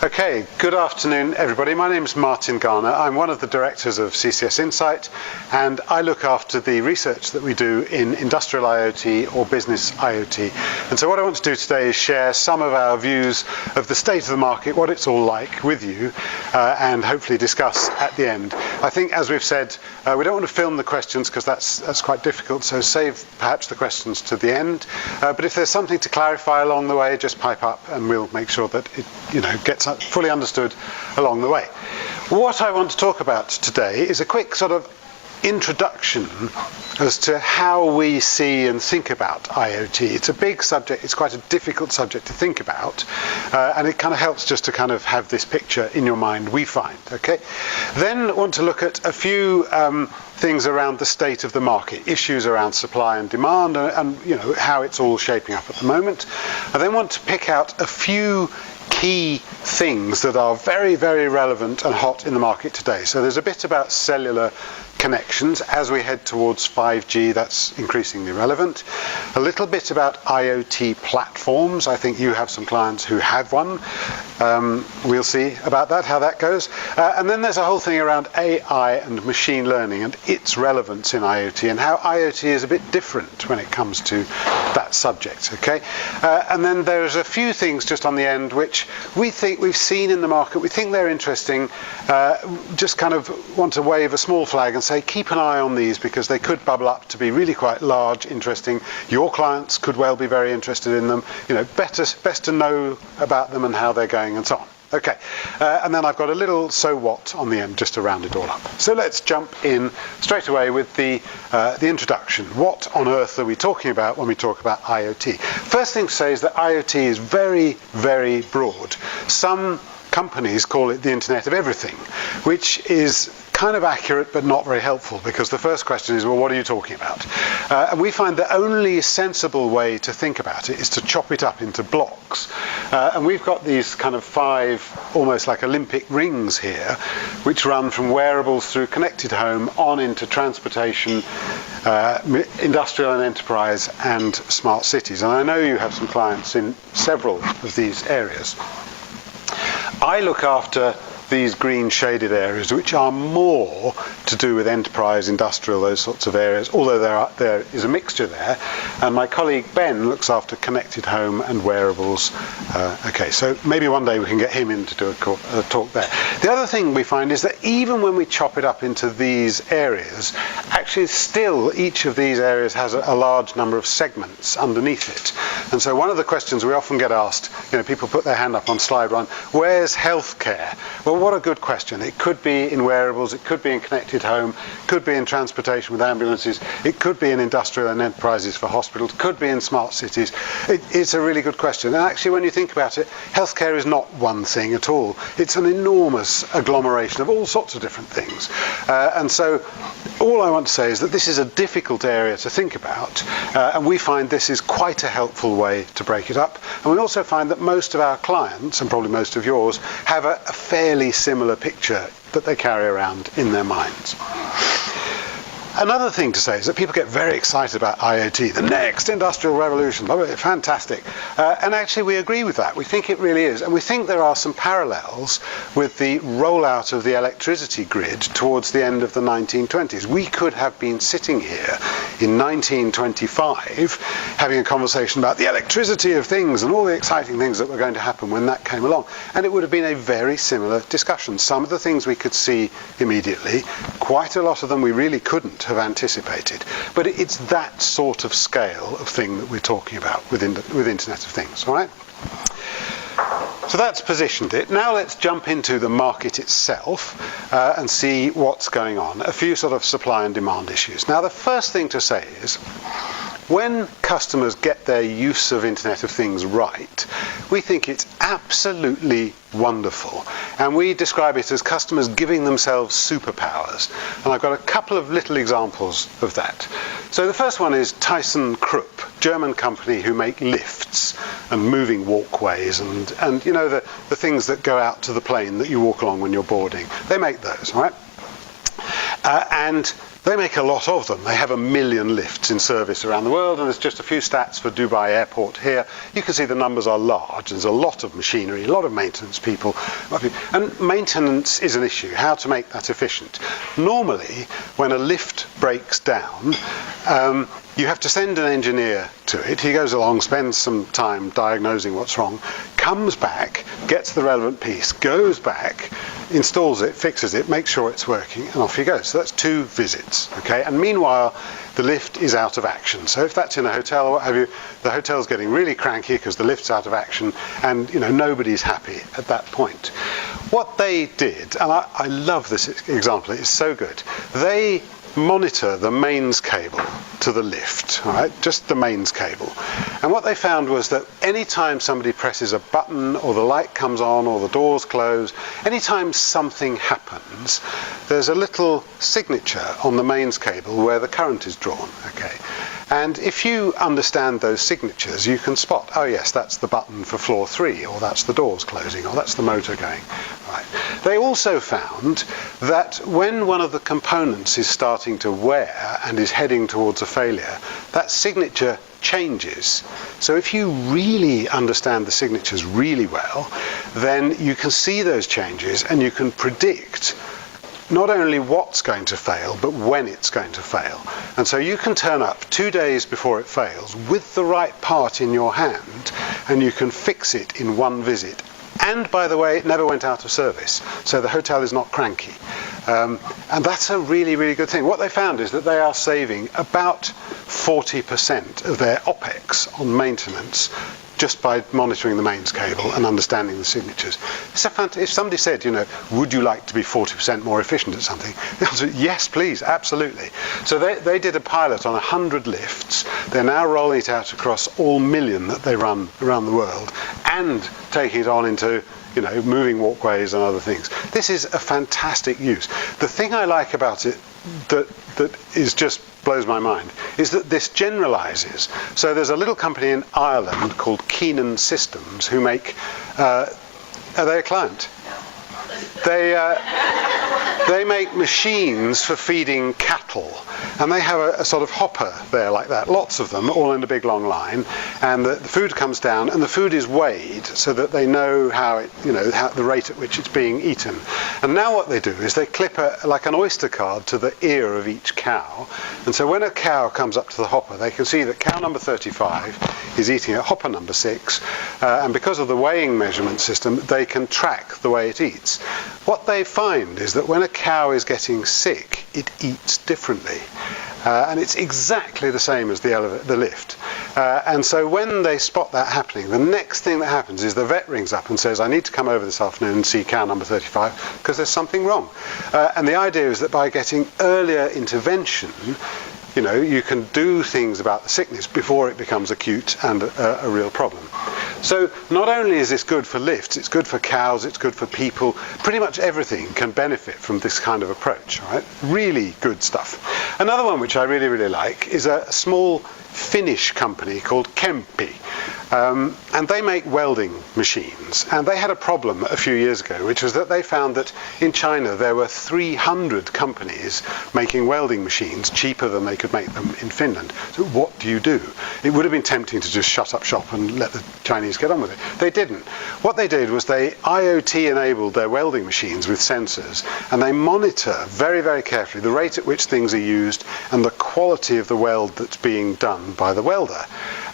Okay, good afternoon everybody. My name is Martin Garner. I'm one of the directors of CCS Insight, and I look after the research that we do in industrial IoT or business IoT. And so what I want to do today is share some of our views of the state of the market, what it's all like with you, and hopefully discuss at the end. I think, as we've said, we don't want to film the questions because that's quite difficult, so save perhaps the questions to the end. But if there's something to clarify along the way, just pipe up and we'll make sure that it gets fully understood along the way. What I want to talk about today is a quick sort of introduction as to how we see and think about IoT. It's a big subject, it's quite a difficult subject to think about, and it kind of helps just to kind of have this picture in your mind, we find, okay? Then I want to look at a few things around the state of the market, issues around supply and demand, and how it's all shaping up at the moment. I then want to pick out a few key things that are very, very relevant and hot in the market today. So there's a bit about cellular connections. As we head towards 5G, that's increasingly relevant. A little bit about IoT platforms. I think you have some clients who have one. We'll see about that, how that goes. And then there's a whole thing around AI and machine learning and its relevance in IoT and how IoT is a bit different when it comes to that subject, okay? And then there's a few things just on the end which we think we've seen in the market, we think they're interesting, just kind of want to wave a small flag and say keep an eye on these because they could bubble up to be really quite large, interesting. Your clients could well be very interested in them. Best to know about them and how they're going and so on. Okay, and then I've got a little so what on the end just to round it all up. So let's jump in straight away with the introduction. What on earth are we talking about when we talk about IoT? First thing to say is that IoT is very, very broad. Some companies call it the Internet of Everything, which is kind of accurate but not very helpful because the first question is, well, what are you talking about? And we find the only sensible way to think about it is to chop it up into blocks. And we've got these kind of 5 almost like Olympic rings here, which run from wearables through connected home on into transportation, industrial and enterprise, and smart cities. And I know you have some clients in several of these areas. I look after these green shaded areas, which are more to do with enterprise, industrial, those sorts of areas, although there is a mixture there. And my colleague Ben looks after connected home and wearables. Okay, so maybe one day we can get him in to do a talk there. The other thing we find is that even when we chop it up into these areas, actually still each of these areas has a large number of segments underneath it. And so one of the questions we often get asked, people put their hand up on slide 1, where's healthcare? Well, what a good question. It could be in wearables, it could be in connected home, could be in transportation with ambulances, it could be in industrial and enterprises for hospitals, could be in smart cities. It's a really good question. And actually, when you think about it, healthcare is not one thing at all. It's an enormous agglomeration of all sorts of different things. And so all I want to say is that this is a difficult area to think about, and we find this is quite a helpful way to break it up. And we also find that most of our clients, and probably most of yours, have a fairly similar picture that they carry around in their minds. Another thing to say is that people get very excited about IoT, the next industrial revolution, fantastic. And actually we agree with that. We think it really is. And we think there are some parallels with the rollout of the electricity grid towards the end of the 1920s. We could have been sitting here in 1925 having a conversation about the electricity of things and all the exciting things that were going to happen when that came along. And it would have been a very similar discussion. Some of the things we could see immediately, quite a lot of them we really couldn't have anticipated. But it's that sort of scale of thing that we're talking about with Internet of Things, all right? So that's positioned it. Now let's jump into the market itself and see what's going on. A few sort of supply and demand issues. Now the first thing to say is, when customers get their use of Internet of Things right, we think it's absolutely wonderful. And we describe it as customers giving themselves superpowers. And I've got a couple of little examples of that. So the first one is ThyssenKrupp, German company who make lifts and moving walkways and the things that go out to the plane that you walk along when you're boarding. They make those, right? And they make a lot of them. They have 1 million lifts in service around the world, and there's just a few stats for Dubai Airport here. You can see the numbers are large. There's a lot of machinery, a lot of maintenance people. And maintenance is an issue, how to make that efficient. Normally, when a lift breaks down, you have to send an engineer to it. He goes along, spends some time diagnosing what's wrong, comes back, gets the relevant piece, goes back, installs it, fixes it, makes sure it's working, and off he goes. So that's 2 visits, okay? And meanwhile, the lift is out of action. So if that's in a hotel or what have you, the hotel's getting really cranky because the lift's out of action, and nobody's happy at that point. What they did, and I love this example, it's so good. They monitor the mains cable to the lift, all right? Just the mains cable. And what they found was that anytime somebody presses a button or the light comes on or the doors close, anytime something happens, there's a little signature on the mains cable where the current is drawn, okay? And if you understand those signatures, you can spot, oh yes, that's the button for floor 3, or that's the doors closing, or that's the motor going. Right. They also found that when one of the components is starting to wear and is heading towards a failure, that signature changes. So if you really understand the signatures really well, then you can see those changes and you can predict not only what's going to fail, but when it's going to fail. And so you can turn up 2 days before it fails with the right part in your hand, and you can fix it in 1 visit. And by the way, it never went out of service, so the hotel is not cranky. And that's a really, really good thing. What they found is that they are saving about 40% of their OPEX on maintenance just by monitoring the mains cable and understanding the signatures. If somebody said, would you like to be 40% more efficient at something? The answer is yes, please, absolutely. So they did a pilot on 100 lifts. They're now rolling it out across all 1 million that they run around the world and taking it on into moving walkways and other things. This is a fantastic use. The thing I like about it that is just blows my mind is that this generalizes. So there's a little company in Ireland called Keenan Systems who make, are they a client? They make machines for feeding cattle, and they have a sort of hopper there like that, lots of them, all in a big long line, and the food comes down, and the food is weighed so that they know how the rate at which it's being eaten. And now what they do is they clip like an Oyster card to the ear of each cow, and so when a cow comes up to the hopper, they can see that cow number 35 is eating at hopper number 6, and because of the weighing measurement system, they can track the way it eats. What they find is that when a cow is getting sick, it eats differently. And it's exactly the same as the lift. And so when they spot that happening, the next thing that happens is the vet rings up and says, I need to come over this afternoon and see cow number 35 because there's something wrong. And the idea is that by getting earlier intervention, you can do things about the sickness before it becomes acute and a real problem. So not only is this good for lifts, it's good for cows, it's good for people. Pretty much everything can benefit from this kind of approach, right? Really good stuff. Another one which I really, really like is a small Finnish company called Kempi. And they make welding machines. And they had a problem a few years ago, which was that they found that in China there were 300 companies making welding machines cheaper than they could make them in Finland. So what do you do? It would have been tempting to just shut up shop and let the Chinese get on with it. They didn't. What they did was they IoT enabled their welding machines with sensors, and they monitor very, very carefully the rate at which things are used and the quality of the weld that's being done by the welder.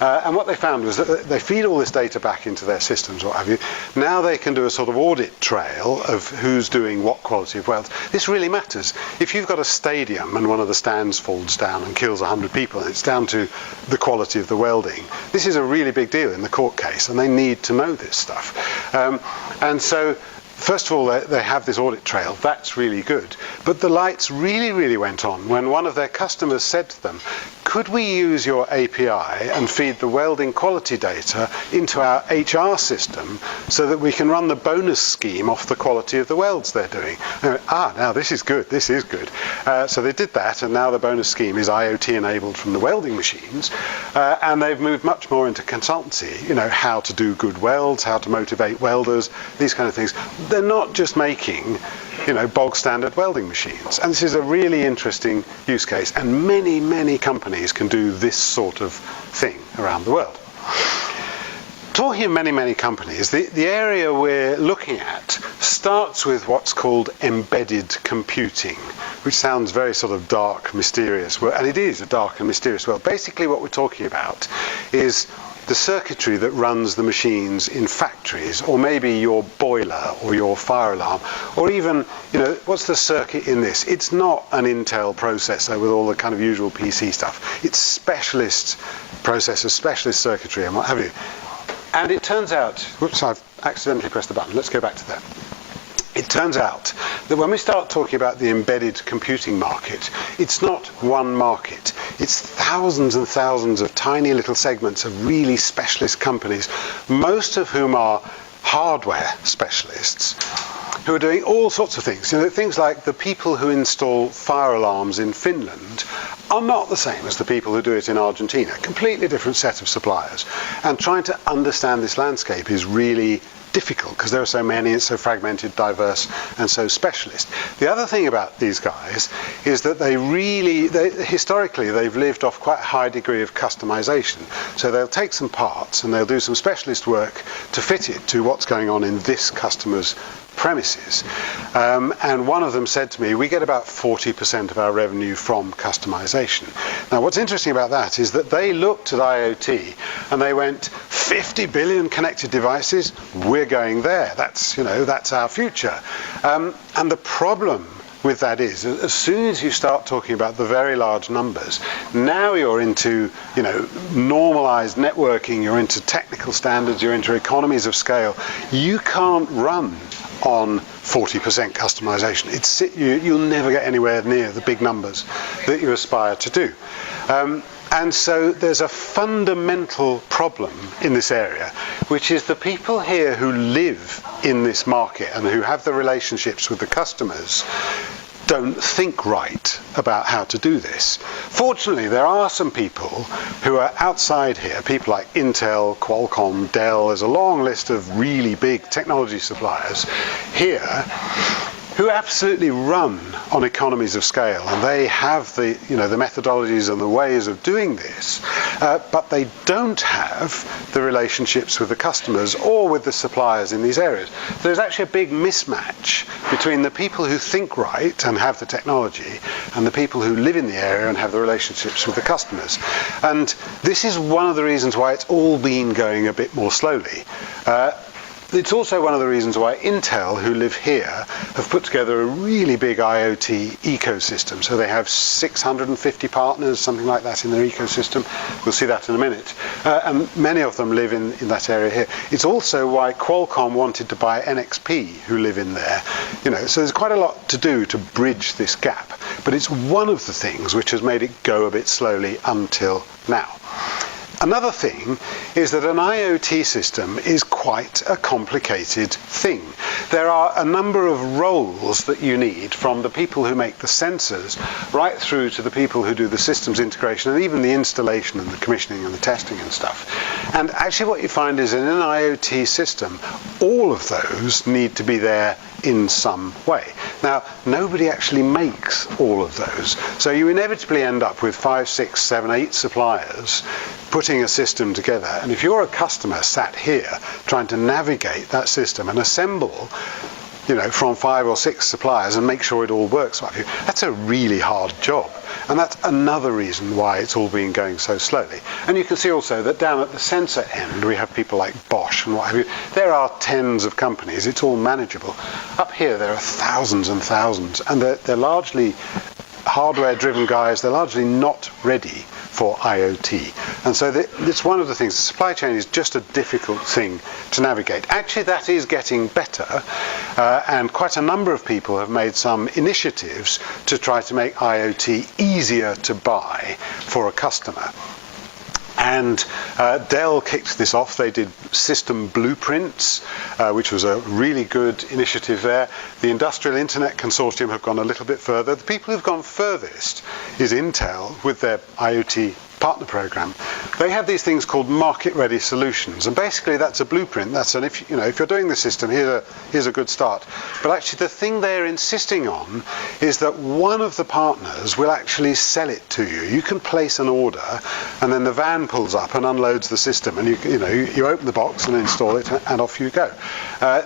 And what they found was that they feed all this data back into their systems, what have you. Now they can do a sort of audit trail of who's doing what quality of welds. This really matters. If you've got a stadium and one of the stands falls down and kills 100 people, and it's down to the quality of the welding, this is a really big deal in the court case, and they need to know this stuff. And so, first of all, they have this audit trail. That's really good. But the lights really, really went on when one of their customers said to them, could we use your API and feed the welding quality data into our HR system so that we can run the bonus scheme off the quality of the welds they're doing? And went, now this is good, this is good. So they did that, and now the bonus scheme is IoT enabled from the welding machines, and they've moved much more into consultancy, how to do good welds, how to motivate welders, these kind of things. they're not just making, bog standard welding machines. And this is a really interesting use case. And many, many companies can do this sort of thing around the world. Talking of many, many companies, the area we're looking at starts with what's called embedded computing, which sounds very sort of dark, mysterious, and it is a dark and mysterious world. Basically what we're talking about is the circuitry that runs the machines in factories, or maybe your boiler or your fire alarm, or even, what's the circuit in this? It's not an Intel processor with all the kind of usual PC stuff. It's specialist processors, specialist circuitry, and what have you. And it turns out, whoops, I've accidentally pressed the button. Let's go back to that. It turns out that when we start talking about the embedded computing market, it's not one market. It's thousands and thousands of tiny little segments of really specialist companies, most of whom are hardware specialists, who are doing all sorts of things. Things like the people who install fire alarms in Finland are not the same as the people who do it in Argentina. Completely different set of suppliers. And trying to understand this landscape is really difficult because there are so many, it's so fragmented, diverse, and so specialist. The other thing about these guys is that historically, they've lived off quite a high degree of customization. So they'll take some parts and they'll do some specialist work to fit it to what's going on in this customer's premises. And one of them said to me, we get about 40% of our revenue from customization. Now, what's interesting about that is that they looked at IoT and they went, 50 billion connected devices, we're going there. That's our future. And the problem with that is, as soon as you start talking about the very large numbers, now you're into, normalized networking, you're into technical standards, you're into economies of scale. You can't run on 40% customization. You'll never get anywhere near the big numbers that you aspire to do. And so there's a fundamental problem in this area, which is the people here who live in this market and who have the relationships with the customers don't think right about how to do this. Fortunately, there are some people who are outside here, people like Intel, Qualcomm, Dell. There's a long list of really big technology suppliers here who absolutely run on economies of scale, and they have the methodologies and the ways of doing this, but they don't have the relationships with the customers or with the suppliers in these areas. So there's actually a big mismatch between the people who think right and have the technology and the people who live in the area and have the relationships with the customers. And this is one of the reasons why it's all been going a bit more slowly. It's also one of the reasons why Intel, who live here, have put together a really big IoT ecosystem. So they have 650 partners, something like that, in their ecosystem. We'll see that in a minute. And many of them live in that area here. It's also why Qualcomm wanted to buy NXP, who live in there. So there's quite a lot to do to bridge this gap. But it's one of the things which has made it go a bit slowly until now. Another thing is that an IoT system is quite a complicated thing. There are a number of roles that you need, from the people who make the sensors right through to the people who do the systems integration and even the installation and the commissioning and the testing and stuff. And actually what you find is in an IoT system, all of those need to be there in some way. Now, nobody actually makes all of those. So you inevitably end up with 5, 6, 7, 8 suppliers putting a system together. And if you're a customer sat here trying to navigate that system and assemble, from 5 or 6 suppliers and make sure it all works, that's a really hard job. And that's another reason why it's all been going so slowly. And you can see also that down at the sensor end, we have people like Bosch and what have you. There are tens of companies. It's all manageable. Up here, there are thousands and thousands. And they're largely hardware-driven guys. They're largely not ready for IoT. And so it's one of the things. The supply chain is just a difficult thing to navigate. Actually, that is getting better, and quite a number of people have made some initiatives to try to make IoT easier to buy for a customer. And Dell kicked this off. They did system blueprints, which was a really good initiative there. The Industrial Internet Consortium have gone a little bit further. The people who've gone furthest is Intel with their IoT partner program, they have these things called market-ready solutions, and basically that's a blueprint. That's an if you're doing the system, here's a good start. But actually, the thing they're insisting on is that one of the partners will actually sell it to you. You can place an order, and then the van pulls up and unloads the system, and you open the box and install it, and off you go.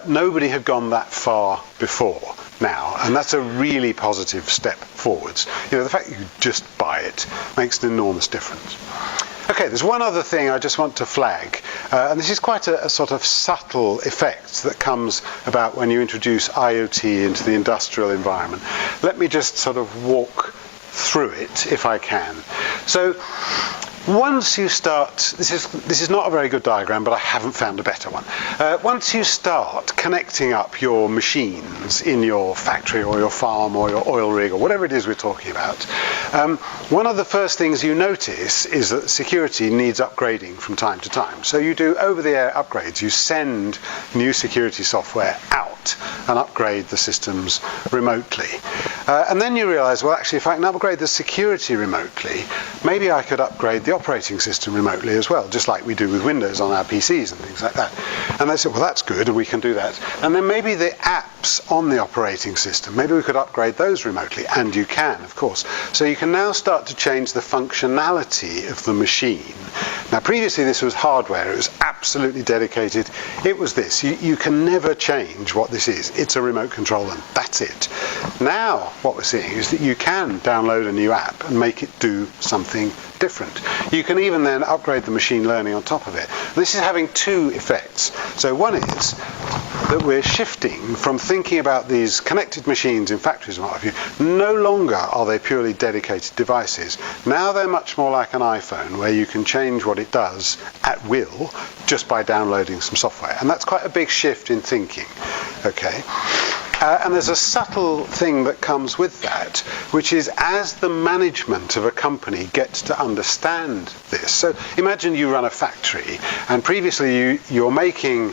Nobody had gone that far before now, and that's a really positive step forwards. The fact that you just buy it makes an enormous difference. Okay, there's one other thing I just want to flag, and this is quite a sort of subtle effect that comes about when you introduce IoT into the industrial environment. Let me just sort of walk through it if I can. So once you start, this is not a very good diagram, but I haven't found a better one. Once you start connecting up your machines in your factory or your farm or your oil rig or whatever it is we're talking about, one of the first things you notice is that security needs upgrading from time to time. So you do over-the-air upgrades. You send new security software out and upgrade the systems remotely. And then you realize, well, actually, if I can upgrade the security remotely, maybe I could upgrade the operating system remotely as well, just like we do with Windows on our PCs and things like that. And they said, well, that's good, and we can do that. And then maybe the apps on the operating system, maybe we could upgrade those remotely, and you can, of course. So you can now start to change the functionality of the machine. Now, previously this was hardware. It was absolutely dedicated. It was this. You can never change what this is. It's a remote control, and that's it. Now, what we're seeing is that you can download a new app and make it do something different. You can even then upgrade the machine learning on top of it. This is having two effects. So one is that we're shifting from thinking about these connected machines in factories and what have you. No longer are they purely dedicated devices. Now they're much more like an iPhone, where you can change what it does at will just by downloading some software. And that's quite a big shift in thinking. Okay. And there's a subtle thing that comes with that, which is as the management of a company gets to understand this. So imagine you run a factory, and previously you're making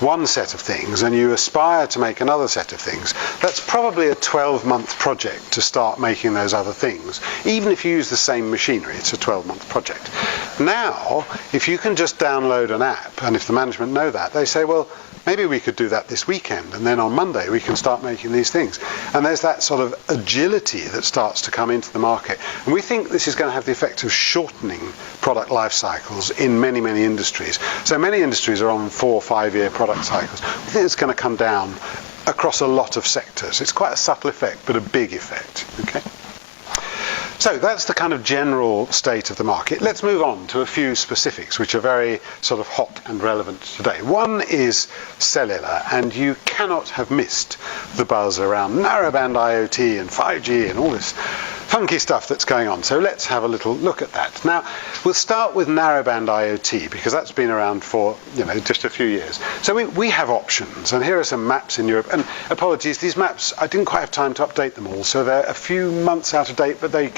one set of things and you aspire to make another set of things. That's probably a 12-month project to start making those other things. Even if you use the same machinery, it's a 12-month project. Now, if you can just download an app, and if the management know that, they say, well, maybe we could do that this weekend, and then on Monday we can start making these things. And there's that sort of agility that starts to come into the market. And we think this is going to have the effect of shortening product life cycles in many, many industries. So many industries are on 4 or 5 year product cycles. We think it's going to come down across a lot of sectors. It's quite a subtle effect, but a big effect. Okay? So that's the kind of general state of the market. Let's move on to a few specifics which are very sort of hot and relevant today. One is cellular, and you cannot have missed the buzz around Narrowband Iot and 5G and all this funky stuff that's going on. So let's have a little look at that. Now, we'll start with Narrowband Iot, because that's been around for, just a few years. So we have options, and here are some maps in Europe. And apologies, these maps, I didn't quite have time to update them all, so they're a few months out of date, but they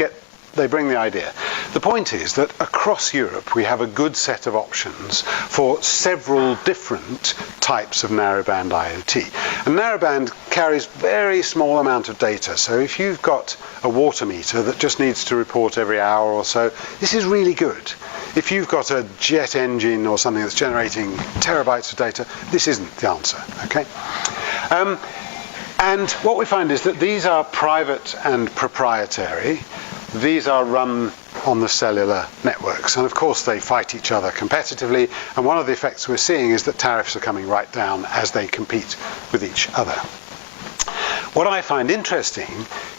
bring the idea. The point is that across Europe we have a good set of options for several different types of narrowband IoT. And narrowband carries very small amount of data. So if you've got a water meter that just needs to report every hour or so, this is really good. If you've got a jet engine or something that's generating terabytes of data, this isn't the answer. Okay? And what we find is that these are private and proprietary. These are run on the cellular networks, and of course they fight each other competitively, and one of the effects we're seeing is that tariffs are coming right down as they compete with each other. What I find interesting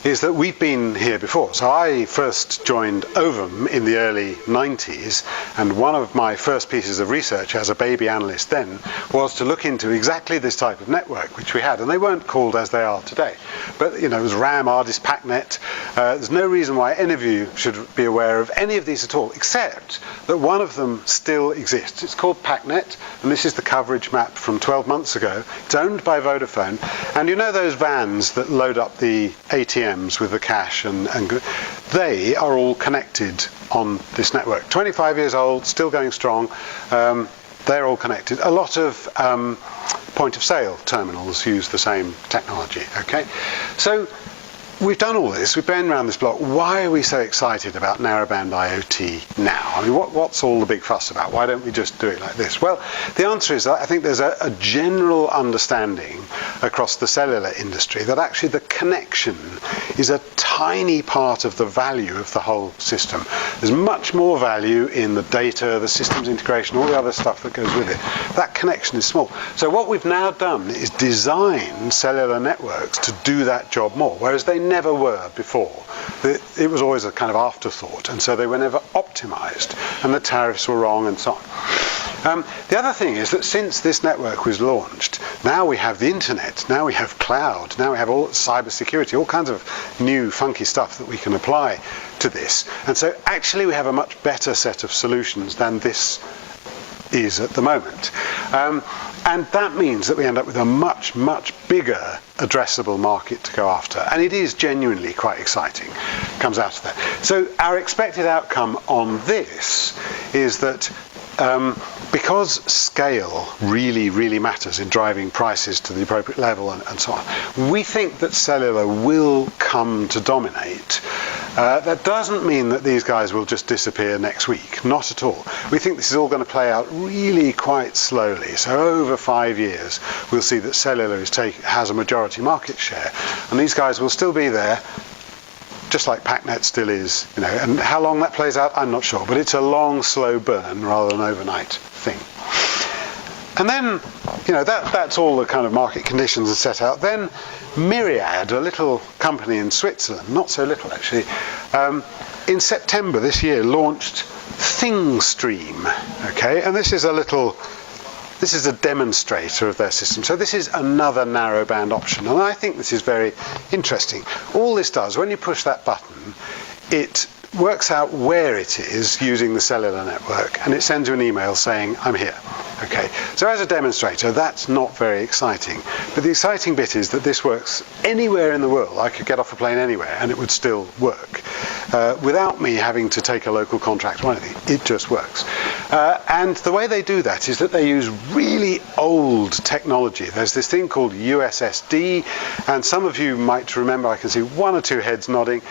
is that we've been here before. So I first joined Ovum in the early 90s, and one of my first pieces of research as a baby analyst then was to look into exactly this type of network which we had, and they weren't called as they are today. But it was RAM, ARDIS, PACnet. There's no reason why any of you should be aware of any of these at all, except that one of them still exists. It's called PACnet, and this is the coverage map from 12 months ago. It's owned by Vodafone, and those vans that load up the ATMs with the cash and they are all connected on this network. 25 years old, still going strong. They're all connected. A lot of point of sale terminals use the same technology. Okay, so we've done all this, we've been around this block. Why are we so excited about narrowband IoT now? I mean, what's all the big fuss about? Why don't we just do it like this? Well, the answer is that I think there's a general understanding across the cellular industry that actually the connection is a tiny part of the value of the whole system. There's much more value in the data, the systems integration, all the other stuff that goes with it. That connection is small. So what we've now done is design cellular networks to do that job more, whereas they never were before. It was always a kind of afterthought, and so they were never optimized, and the tariffs were wrong and so on. The other thing is that since this network was launched, now we have the internet, now we have cloud, now we have all cyber security, all kinds of new funky stuff that we can apply to this. And so actually we have a much better set of solutions than this is at the moment. And that means that we end up with a much, much bigger addressable market to go after. And it is genuinely quite exciting, comes out of that. So our expected outcome on this is that because scale really, really matters in driving prices to the appropriate level and so on, we think that cellular will come to dominate. That doesn't mean that these guys will just disappear next week, not at all. We think this is all going to play out really quite slowly. So over 5 years, we'll see that cellular has a majority market share, and these guys will still be there, just like PACnet still is, you know. And how long that plays out, I'm not sure, but it's a long, slow burn rather than an overnight thing. And then, you know, that's all the kind of market conditions are set out. Then Myriad, a little company in Switzerland, not so little actually, in September this year launched ThingStream, okay? And this is a demonstrator of their system. So this is another narrowband option, and I think this is very interesting. All this does, when you push that button, it works out where it is using the cellular network, and it sends you an email saying, I'm here. Okay, so as a demonstrator, that's not very exciting. But the exciting bit is that this works anywhere in the world. I could get off a plane anywhere and it would still work. Without me having to take a local contract or anything, it just works. And the way they do that is that they use really old technology. There's this thing called USSD, and some of you might remember, I can see one or two heads nodding.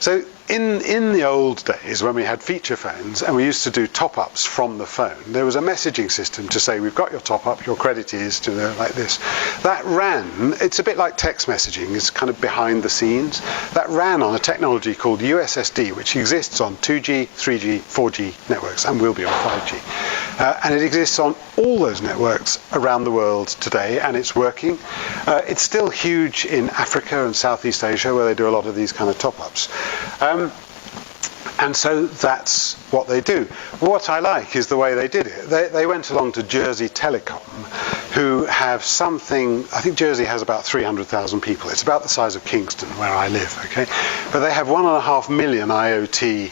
So in the old days, when we had feature phones and we used to do top-ups from the phone, there was a messaging system to say, we've got your top-up, your credit is to like this. That ran, it's a bit like text messaging, it's kind of behind the scenes. That ran on a technology called USSD, which exists on 2G, 3G, 4G networks, and will be on 5G. And it exists on all those networks around the world today, and it's working. It's still huge in Africa and Southeast Asia, where they do a lot of these kind of top-ups. And so that's what they do. What I like is the way they did it. They went along to Jersey Telecom, who have something, I think Jersey has about 300,000 people. It's about the size of Kingston, where I live, okay? But they have 1.5 million IoT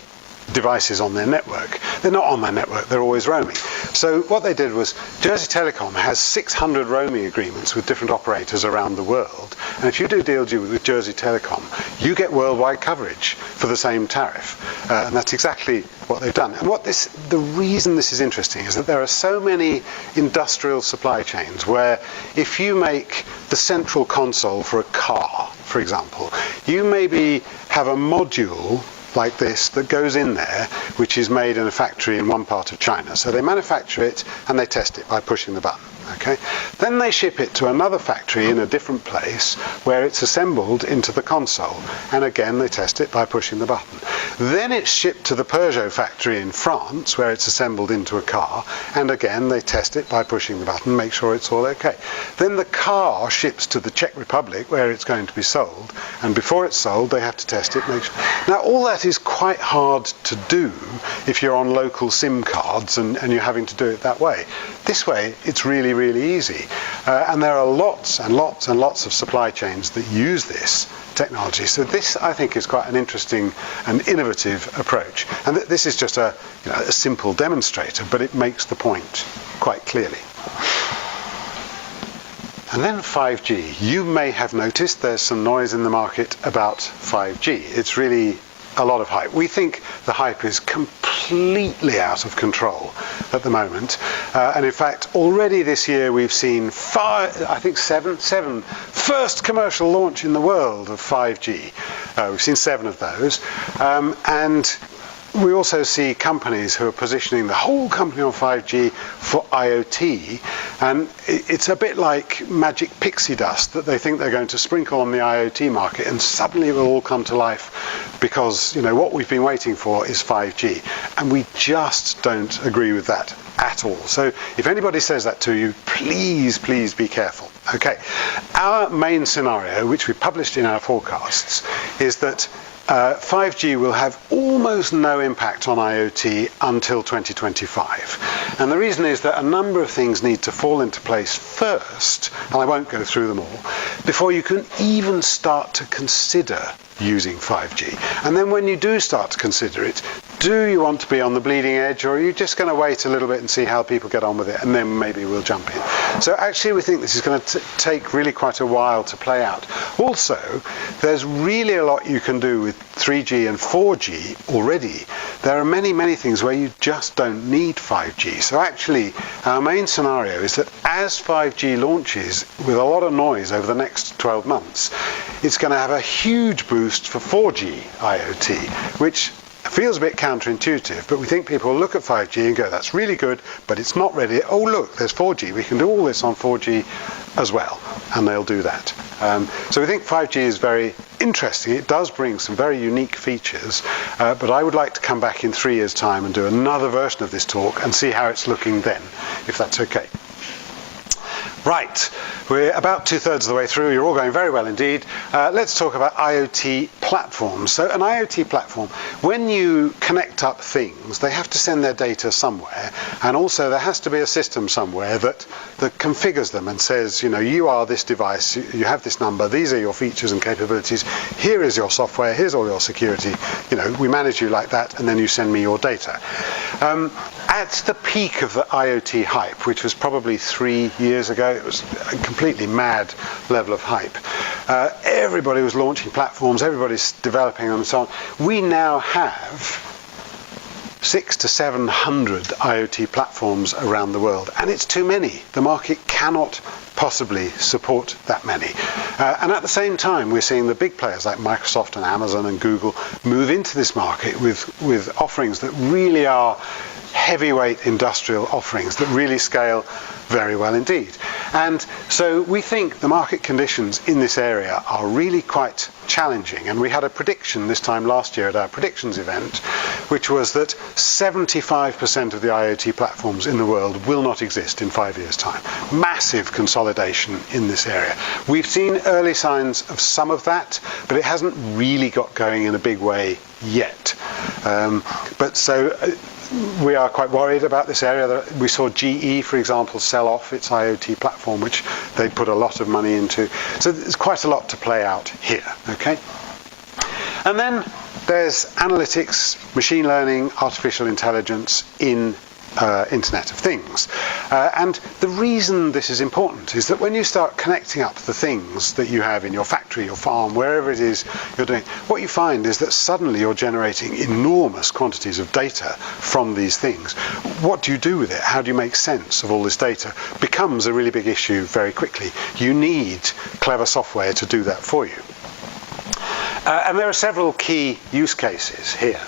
devices on their network. They're not on their network, they're always roaming. So what they did was, Jersey Telecom has 600 roaming agreements with different operators around the world, and if you do deal with Jersey Telecom, you get worldwide coverage for the same tariff. And that's exactly what they've done. And the reason this is interesting is that there are so many industrial supply chains where if you make the central console for a car, for example, you maybe have a module like this that goes in there, which is made in a factory in one part of China. So they manufacture it and they test it by pushing the button. Okay? Then they ship it to another factory in a different place where it's assembled into the console. And again, they test it by pushing the button. Then it's shipped to the Peugeot factory in France where it's assembled into a car. And again, they test it by pushing the button, make sure it's all okay. Then the car ships to the Czech Republic where it's going to be sold. And before it's sold, they have to test it, make sure. Now, all that is quite hard to do if you're on local SIM cards and you're having to do it that way. This way, it's really, really easy. And there are lots and lots and lots of supply chains that use this technology. So this, I think, is quite an interesting and innovative approach. And this is just a simple demonstrator, but it makes the point quite clearly. And then 5G. You may have noticed there's some noise in the market about 5G. It's really a lot of hype. We think the hype is completely completely out of control at the moment. And in fact, already this year we've seen seven first commercial launch in the world of 5G. We've seen 7 of those. And we also see companies who are positioning the whole company on 5G for IoT, and it's a bit like magic pixie dust that they think they're going to sprinkle on the IoT market, and suddenly it will all come to life because, you know, what we've been waiting for is 5G, and we just don't agree with that at all. So if anybody says that to you, please be careful. Okay, our main scenario, which we published in our forecasts, is that 5G will have almost no impact on IoT until 2025. And the reason is that a number of things need to fall into place first, and I won't go through them all, before you can even start to consider using 5G. And then when you do start to consider it, do you want to be on the bleeding edge, or are you just going to wait a little bit and see how people get on with it, and then maybe we'll jump in? So actually we think this is going to take really quite a while to play out. Also, there's really a lot you can do with 3G and 4G already. There are many things where you just don't need 5G. So actually, our main scenario is that as 5G launches with a lot of noise over the next 12 months, it's going to have a huge boost for 4G IoT, which feels a bit counterintuitive, but we think people will look at 5G and go, that's really good, but it's not ready. Oh, look, there's 4G. We can do all this on 4G as well, and they'll do that. So we think 5G is very interesting. It does bring some very unique features, but I would like to come back in 3 years' time and do another version of this talk and see how it's looking then, if that's okay. Right, we're about 2/3 of the way through. You're all going very well indeed. Let's talk about IoT platforms. So an IoT platform, when you connect up things, they have to send their data somewhere, and also there has to be a system somewhere that configures them and says, you know, you are this device, you have this number, these are your features and capabilities, here is your software, here's all your security, you know, we manage you like that, and then you send me your data. At the peak of the IoT hype, which was probably 3 years ago, it was a completely mad level of hype. Everybody was launching platforms, everybody's developing them and so on. We now have 600 to 700 IoT platforms around the world, and it's too many. The market cannot possibly support that many. And at the same time, we're seeing the big players like Microsoft and Amazon and Google move into this market with offerings that really are heavyweight industrial offerings that really scale very well indeed. And so we think the market conditions in this area are really quite challenging. And we had a prediction this time last year at our predictions event, which was that 75% of the IoT platforms in the world will not exist in 5 years' time. Massive consolidation in this area. We've seen early signs of some of that, but it hasn't really got going in a big way yet. We are quite worried about this area. We saw GE, for example, sell off its IoT platform, which they put a lot of money into. So there's quite a lot to play out here, okay? And then there's analytics, machine learning, artificial intelligence in Internet of Things. And the reason this is important is that when you start connecting up the things that you have in your factory, your farm, wherever it is you're doing, what you find is that suddenly you're generating enormous quantities of data from these things. What do you do with it? How do you make sense of all this data? Becomes a really big issue very quickly. You need clever software to do that for you. And there are several key use cases here.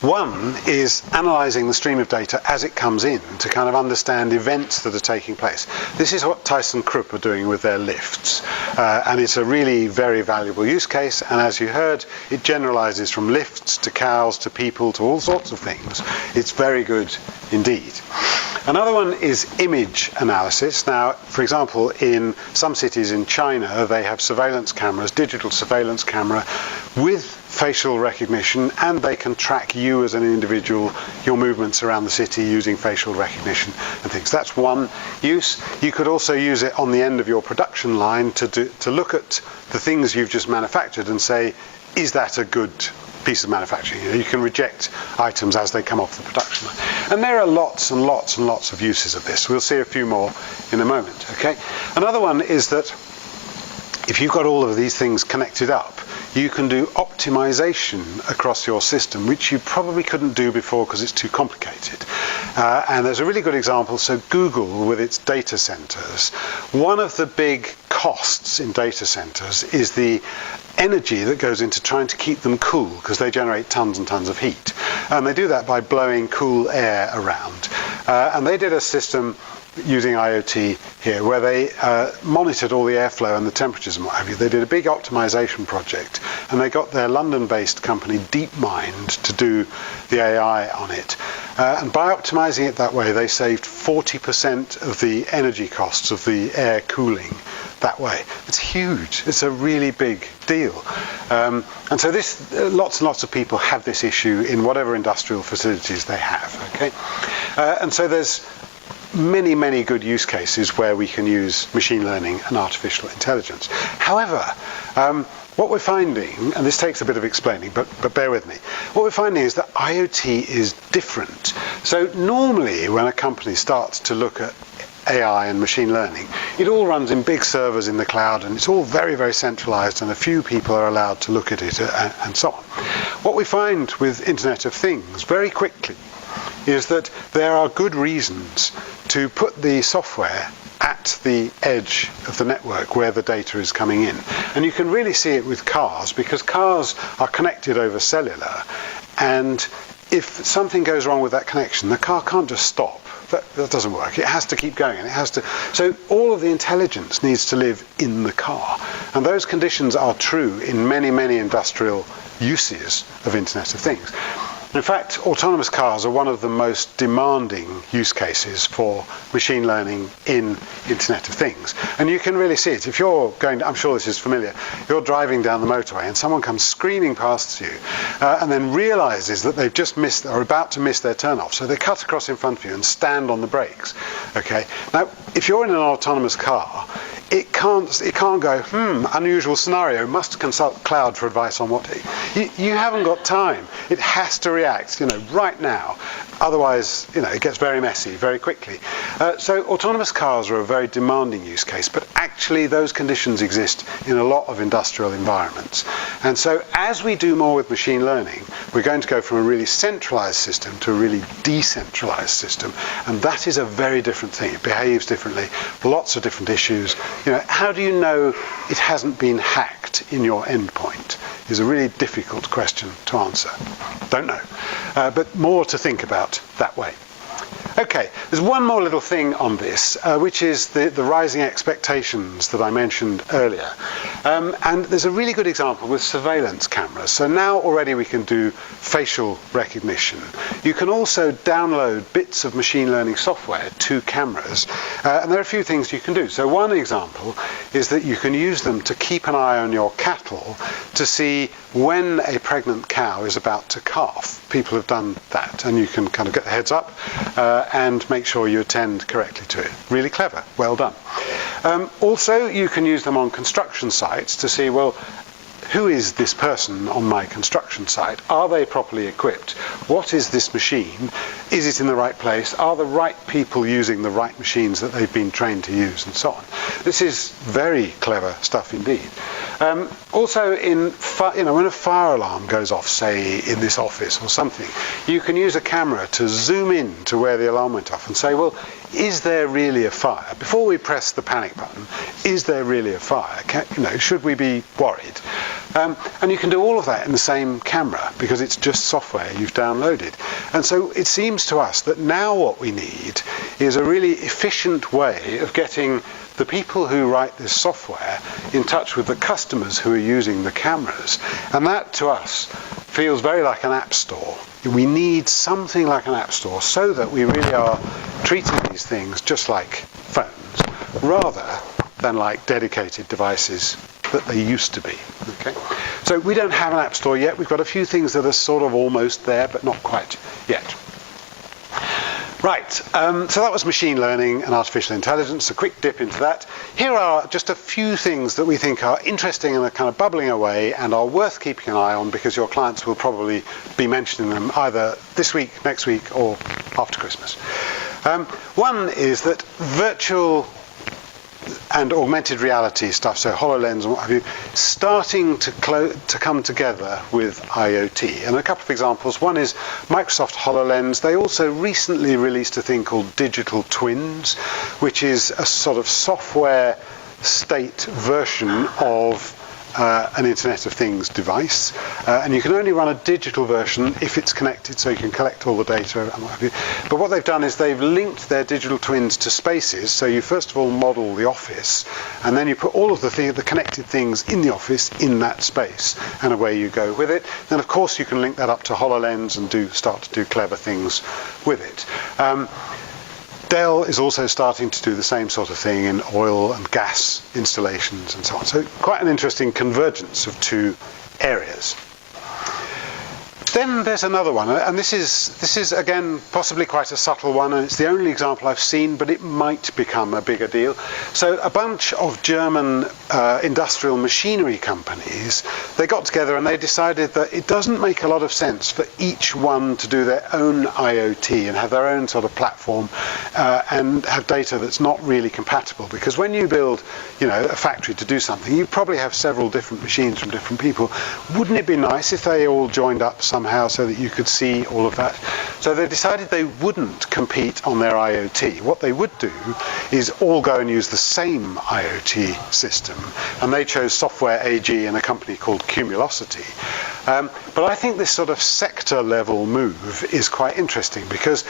One is analysing the stream of data as it comes in to kind of understand events that are taking place. This is what ThyssenKrupp are doing with their lifts. And it's a really very valuable use case. And as you heard, it generalises from lifts to cows to people to all sorts of things. It's very good indeed. Another one is image analysis. Now, for example, in some cities in China, they have surveillance cameras, digital surveillance camera with facial recognition, and they can track you as an individual, your movements around the city using facial recognition and things. That's one use. You could also use it on the end of your production line to look at the things you've just manufactured and say, is that a good piece of manufacturing? You know, you can reject items as they come off the production line. And there are lots and lots and lots of uses of this. We'll see a few more in a moment, okay? Another one is that if you've got all of these things connected up, you can do optimization across your system, which you probably couldn't do before because it's too complicated. And there's a really good example. So Google, with its data centers, one of the big costs in data centers is the energy that goes into trying to keep them cool, because they generate tons and tons of heat. And they do that by blowing cool air around. And they did a system using IoT here, where they monitored all the airflow and the temperatures and what have you. They did a big optimization project, and they got their London-based company DeepMind to do the AI on it. And by optimizing it that way, they saved 40% of the energy costs of the air cooling that way. It's huge. It's a really big deal. And so this, lots and lots of people have this issue in whatever industrial facilities they have. Okay, and so there's many, many good use cases where we can use machine learning and artificial intelligence. However, what we're finding, and this takes a bit of explaining, but bear with me, what we're finding is that IoT is different. So normally when a company starts to look at AI and machine learning, it all runs in big servers in the cloud, and it's all very, very centralized, and a few people are allowed to look at it and so on. What we find with Internet of Things very quickly is that there are good reasons to put the software at the edge of the network where the data is coming in. And you can really see it with cars, because cars are connected over cellular, and if something goes wrong with that connection, the car can't just stop. That doesn't work. It has to keep going. And it has to. So all of the intelligence needs to live in the car. And those conditions are true in many, many industrial uses of Internet of Things. In fact, autonomous cars are one of the most demanding use cases for machine learning in Internet of Things. And you can really see it. If you're going, I'm sure this is familiar, you're driving down the motorway and someone comes screaming past you and then realizes that they've just missed, or about to miss their turn-off. So they cut across in front of you and stand on the brakes. Okay. Now, if you're in an autonomous car, it can't go, unusual scenario, must consult cloud for advice on what to. You haven't got time. It has to react, right now. Otherwise, it gets very messy very quickly. So autonomous cars are a very demanding use case, but actually those conditions exist in a lot of industrial environments. And so as we do more with machine learning, we're going to go from a really centralized system to a really decentralized system. And that is a very different thing. It behaves differently, lots of different issues. How do you know it hasn't been hacked in your endpoint? Is a really difficult question to answer. Don't know. But more to think about that way. Okay, there's one more little thing on this, which is the rising expectations that I mentioned earlier. And there's a really good example with surveillance cameras. So now already we can do facial recognition. You can also download bits of machine learning software to cameras. And there are a few things you can do. So one example is that you can use them to keep an eye on your cattle to see when a pregnant cow is about to calf. People have done that, and you can kind of get the heads up and make sure you attend correctly to it. Really clever. Well done. Also, you can use them on construction sites to see, well, who is this person on my construction site? Are they properly equipped? What is this machine? Is it in the right place? Are the right people using the right machines that they've been trained to use, and so on? This is very clever stuff indeed. Also, when a fire alarm goes off, say in this office or something, you can use a camera to zoom in to where the alarm went off and say, well, is there really a fire? Before we press the panic button, is there really a fire? Should we be worried? And you can do all of that in the same camera because it's just software you've downloaded. And so it seems to us that now what we need is a really efficient way of getting the people who write this software in touch with the customers who are using the cameras. And that, to us, feels very like an app store. We need something like an app store so that we really are treating these things just like phones, rather than like dedicated devices that they used to be. Okay? So we don't have an app store yet. We've got a few things that are sort of almost there, but not quite yet. Right, so that was machine learning and artificial intelligence, a quick dip into that. Here are just a few things that we think are interesting and are kind of bubbling away and are worth keeping an eye on because your clients will probably be mentioning them either this week, next week, or after Christmas. One is that virtual and augmented reality stuff, so HoloLens and what have you, starting to come together with IoT. And a couple of examples. One is Microsoft HoloLens. They also recently released a thing called digital twins, which is a sort of software state version of an Internet of Things device, and you can only run a digital version if it's connected, so you can collect all the data and what have you. But what they've done is they've linked their digital twins to spaces, so you first of all model the office, and then you put all of the connected things in the office in that space, and away you go with it. Then of course you can link that up to HoloLens and start to do clever things with it. Dell is also starting to do the same sort of thing in oil and gas installations and so on. So quite an interesting convergence of two areas. Then there's another one, and this is again possibly quite a subtle one, and it's the only example I've seen, but it might become a bigger deal. So a bunch of German industrial machinery companies, they got together and they decided that it doesn't make a lot of sense for each one to do their own IoT and have their own sort of platform and have data that's not really compatible. Because when you build, a factory to do something, you probably have several different machines from different people. Wouldn't it be nice if they all joined up somehow so that you could see all of that? So they decided they wouldn't compete on their IoT. What they would do is all go and use the same IoT system, and they chose Software AG and a company called Cumulosity. But I think this sort of sector level move is quite interesting, because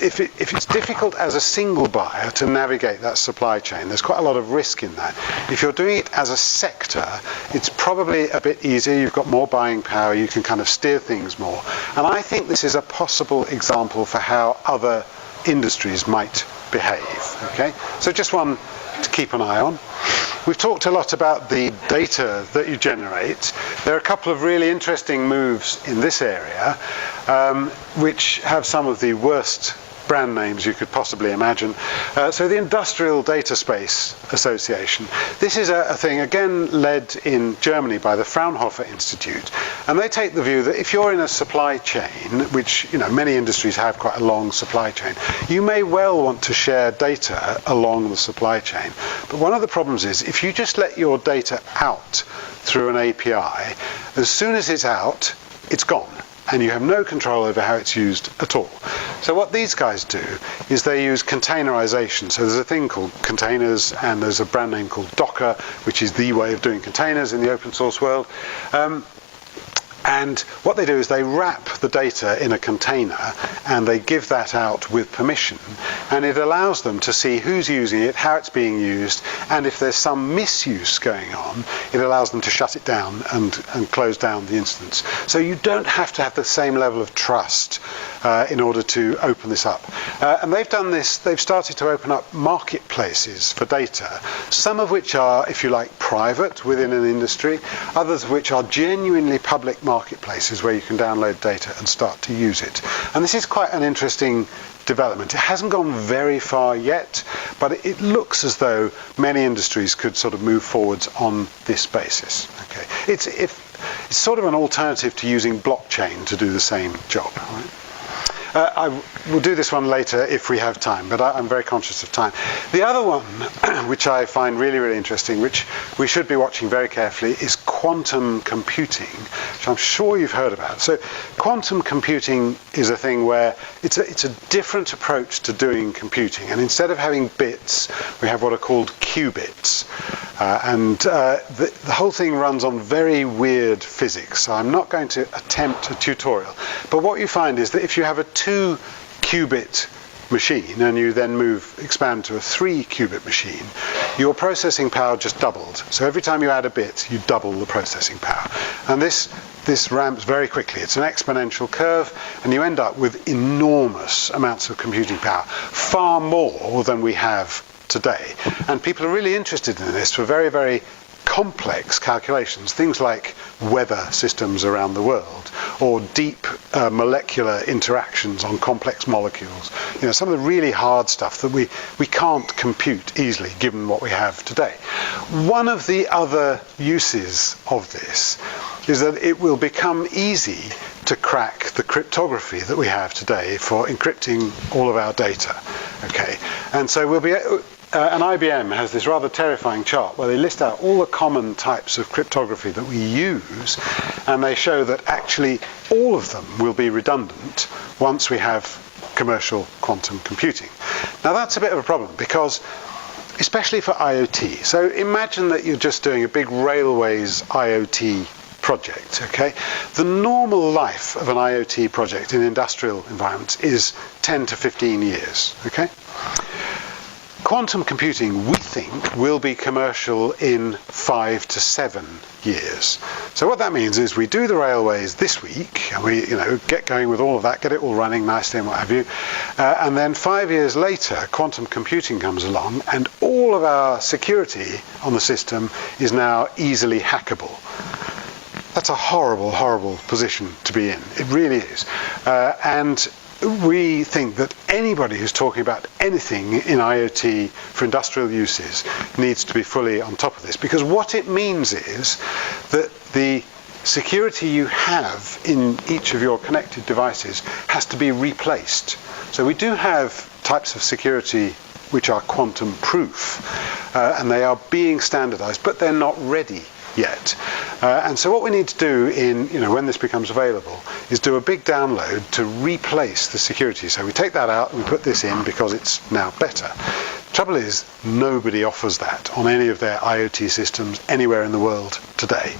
if it's difficult as a single buyer to navigate that supply chain, there's quite a lot of risk in that. If you're doing it as a sector, it's probably a bit easier. You've got more buying power. You can kind of steer things more. And I think this is a possible example for how other industries might behave. Okay, so just one to keep an eye on. We've talked a lot about the data that you generate. There are a couple of really interesting moves in this area, which have some of the worst brand names you could possibly imagine. So the Industrial Data Space Association. This is a thing, again, led in Germany by the Fraunhofer Institute. And they take the view that if you're in a supply chain, which many industries have quite a long supply chain, you may well want to share data along the supply chain. But one of the problems is if you just let your data out through an API, as soon as it's out, it's gone, and you have no control over how it's used at all. So what these guys do is they use containerization. So there's a thing called containers, and there's a brand name called Docker, which is the way of doing containers in the open source world. And what they do is they wrap the data in a container, and they give that out with permission, and it allows them to see who's using it, how it's being used, and if there's some misuse going on, it allows them to shut it down and close down the instance. So you don't have to have the same level of trust in order to open this up. And they've done this, they've started to open up marketplaces for data, some of which are, if you like, private within an industry, others which are genuinely public marketplaces where you can download data and start to use it. And this is quite an interesting development. It hasn't gone very far yet, but it looks as though many industries could sort of move forwards on this basis. Okay, it's sort of an alternative to using blockchain to do the same job. Right? I will do this one later if we have time, but I'm very conscious of time. The other one, which I find really, really interesting, which we should be watching very carefully, is quantum computing, which I'm sure you've heard about. So quantum computing is a thing where it's a different approach to doing computing. And instead of having bits, we have what are called qubits. The whole thing runs on very weird physics. So I'm not going to attempt a tutorial. But what you find is that if you have a 2-qubit machine and you then expand to a 3-qubit machine, your processing power just doubled. So every time you add a bit, you double the processing power. And this ramps very quickly. It's an exponential curve, and you end up with enormous amounts of computing power, far more than we have today. And people are really interested in this for very, very complex calculations, things like weather systems around the world, or deep molecular interactions on complex molecules. Some of the really hard stuff that we can't compute easily given what we have today. One of the other uses of this is that it will become easy to crack the cryptography that we have today for encrypting all of our data. Okay, and so and IBM has this rather terrifying chart where they list out all the common types of cryptography that we use, and they show that actually all of them will be redundant once we have commercial quantum computing. Now that's a bit of a problem because, especially for IoT, so imagine that you're just doing a big railways IoT project, okay? The normal life of an IoT project in industrial environments is 10 to 15 years, okay? Quantum computing, we think, will be commercial in 5 to 7 years. So what that means is we do the railways this week, and we, get going with all of that, get it all running nicely and what have you, and then 5 years later, quantum computing comes along, and all of our security on the system is now easily hackable. That's a horrible, horrible position to be in. It really is. And we think that anybody who's talking about anything in IoT for industrial uses needs to be fully on top of this, because what it means is that the security you have in each of your connected devices has to be replaced. So we do have types of security which are quantum proof, and they are being standardized, but they're not ready yet. And so what we need to do when this becomes available is do a big download to replace the security. So we take that out and we put this in because it's now better. Trouble is, nobody offers that on any of their IoT systems anywhere in the world today.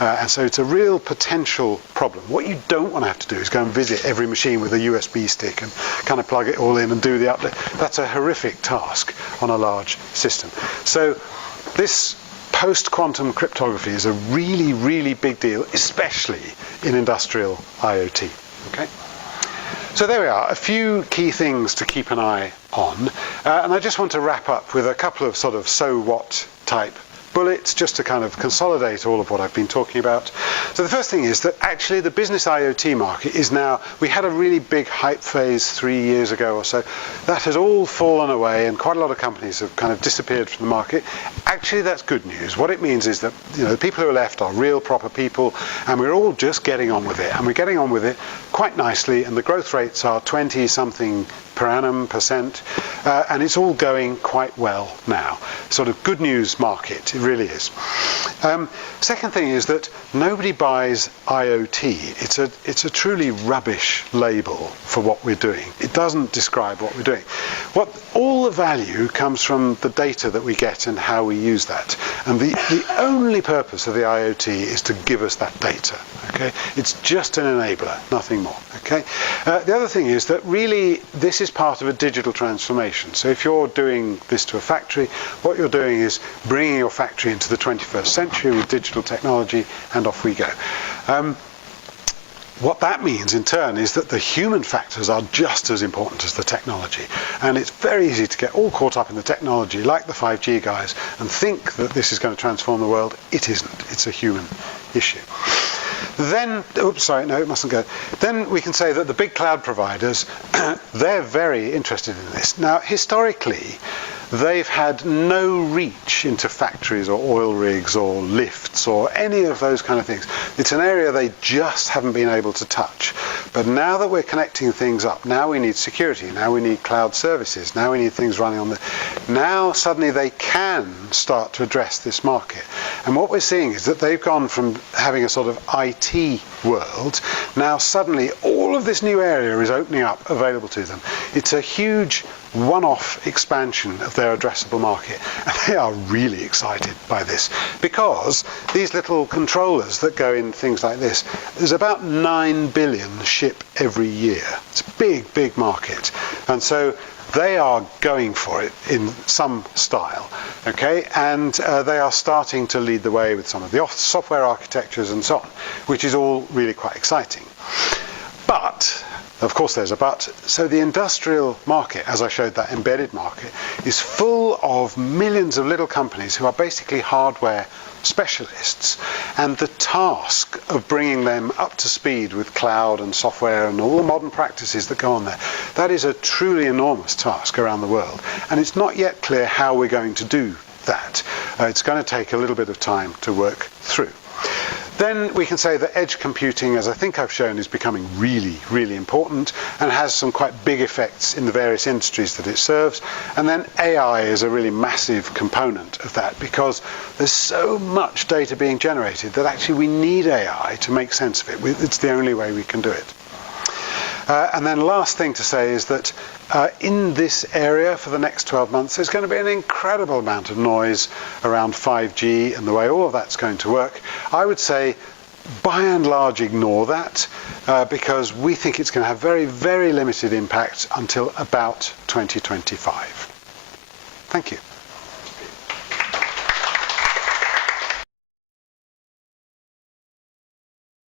And so it's a real potential problem. What you don't want to have to do is go and visit every machine with a USB stick and kind of plug it all in and do the update. That's a horrific task on a large system. So this post-quantum cryptography is a really, really big deal, especially in industrial IoT. Okay? So there we are, a few key things to keep an eye on. And I just want to wrap up with a couple of sort of so what type bullets, just to kind of consolidate all of what I've been talking about. So the first thing is that actually the business IoT market is now, we had a really big hype phase 3 years ago or so. That has all fallen away and quite a lot of companies have kind of disappeared from the market. Actually, that's good news. What it means is that the people who are left are real proper people, and we're all just getting on with it. And we're getting on with it quite nicely, and the growth rates are 20-something per annum %, and it's all going quite well now. Sort of good news market, it really is. Second thing is that nobody buys IoT. It's a truly rubbish label for what we're doing. It doesn't describe what we're doing. All the value comes from the data that we get and how we use that. And the only purpose of the IoT is to give us that data. Okay? It's just an enabler, nothing more. Okay? The other thing is that really this is part of a digital transformation. So if you're doing this to a factory, what you're doing is bringing your factory into the 21st century with digital technology, and off we go. What that means in turn is that the human factors are just as important as the technology. And it's very easy to get all caught up in the technology, like the 5G guys, and think that this is going to transform the world. It isn't. It's a human issue. Then, oops, sorry, no, it mustn't go. Then we can say that the big cloud providers, they're very interested in this. Now, historically, they've had no reach into factories or oil rigs or lifts or any of those kind of things. It's an area they just haven't been able to touch. But now that we're connecting things up, now we need security, now we need cloud services, now we need things running on the... Now suddenly they can start to address this market. And what we're seeing is that they've gone from having a sort of IT world, now suddenly all of this new area is opening up available to them. It's a huge one-off expansion of their addressable market, and they are really excited by this because these little controllers that go in things like this, there's about 9 billion ship every year. It's a big, big market, and so they are going for it in some style, okay? And they are starting to lead the way with some of the software architectures and so on, which is all really quite exciting. But of course there's a but. So the industrial market, as I showed, that embedded market, is full of millions of little companies who are basically hardware specialists, and the task of bringing them up to speed with cloud and software and all the modern practices that go on there, that is a truly enormous task around the world, and it's not yet clear how we're going to do that. It's going to take a little bit of time to work through. Then we can say that edge computing, as I think I've shown, is becoming really, really important and has some quite big effects in the various industries that it serves. And then AI is a really massive component of that, because there's so much data being generated that actually we need AI to make sense of it. It's the only way we can do it. And then last thing to say is that in this area for the next 12 months, there's going to be an incredible amount of noise around 5G and the way all of that's going to work. I would say, by and large, ignore that because we think it's going to have very, very limited impact until about 2025. Thank you.